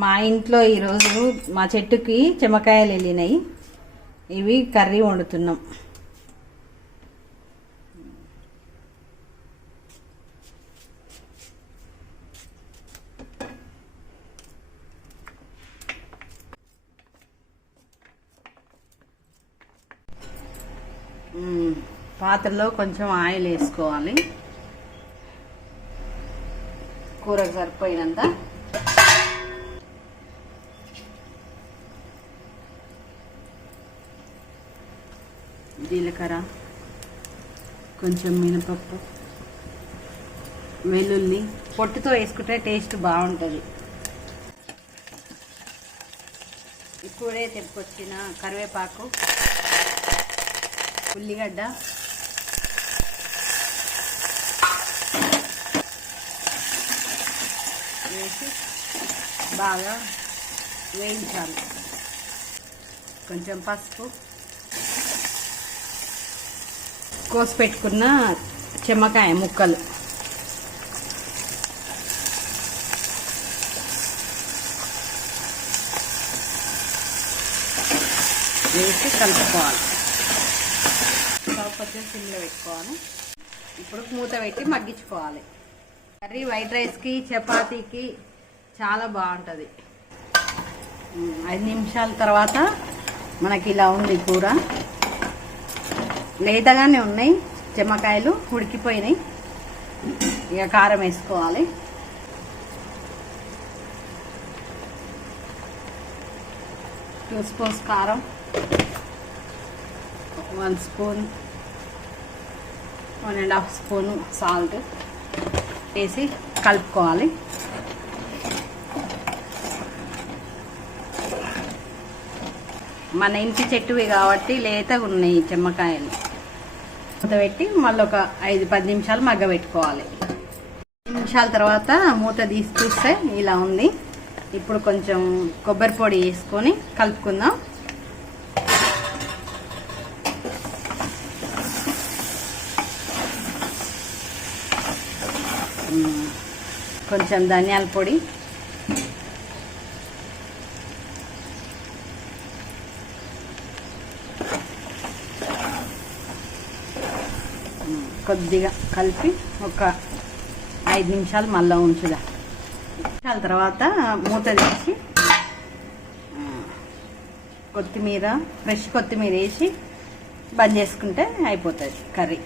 మా ఇంట్లో ఈరోజు మా చెట్టుకి చెమ్మకాయలు వెళ్ళినాయి. ఇవి కర్రీ వండుతున్నాం. పాత్రలో కొంచెం ఆయిల్ వేసుకోవాలి, కూరకు సరిపోయినంత. జీలకర్ర, కొంచెం మినపప్పు, వెల్లుల్లి పొట్టుతో వేసుకుంటే టేస్ట్ బాగుంటుంది. ఇప్పుడే తెప్పుకొచ్చిన కరివేపాకు, ఉల్లిగడ్డ, వేసి బాగా వేయించాలి. కొంచెం పసుపు, కోసి పెట్టుకున్న చెమ్మకాయ ముక్కలు వేసి కలుపుకోవాలి. కొంచెం సిమ్లో పెట్టుకోవాలి. ఇప్పుడు మూత పెట్టి మగ్గించుకోవాలి. కర్రీ వైట్ రైస్కి, చపాతీకి చాలా బాగుంటుంది. 5 నిమిషాల తర్వాత మనకి ఇలా ఉంది కూర. లేతగానే ఉన్నాయి చెమ్మకాయలు, ఉడికిపోయినాయి. ఇక కారం వేసుకోవాలి. టూ స్పూన్స్ కారం, 1 స్పూన్, 1.5 స్పూన్ సాల్ట్ వేసి కలుపుకోవాలి. మన ఇంటి చెట్టువి కాబట్టి లేతగా ఉన్నాయి చెమ్మకాయలు. మూత పెట్టి మళ్ళీ ఒక 5-10 నిమిషాలు మగ్గబెట్టుకోవాలి. 10 నిమిషాల తర్వాత మూత తీసి చూస్తే ఇలా ఉంది. ఇప్పుడు కొంచెం కొబ్బరి పొడి వేసుకొని కలుపుకుందాం. కొంచెం ధనియాల పొడి, కొద్దిగా కలిపి ఒక 5 నిమిషాలు మళ్ళీ ఉంచుదా. నిమిషాల తర్వాత మూత తీసి కొత్తిమీర, ఫ్రెష్ కొత్తిమీర వేసి బంద్ చేసుకుంటే అయిపోతుంది కర్రీ.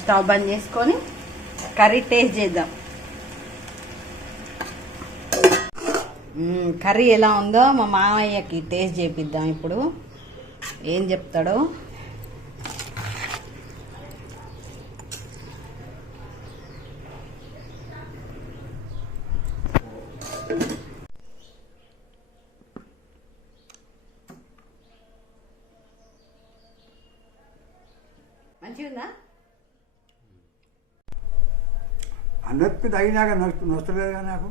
స్టవ్ బంద్ చేసుకొని కర్రీ టేస్ట్ చేద్దాం. కర్రీ ఎలా ఉందో మా మామయ్యకి టేస్ట్ చేపిద్దాం. ఇప్పుడు ఏం చెప్తాడో. మంచిగా ఉందా? అన్నట్టు తగినాక నచ్చలేదుగా నాకు.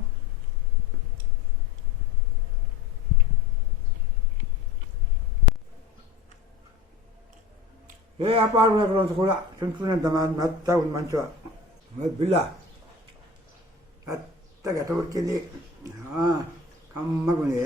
ఏ వ్యాపారం కూడా తింటున్నంత మెత్తగా ఉంది, మంచిగా బిల్ల మెత్తగా ఎట్ట వచ్చింది, కమ్మగా ఉంది.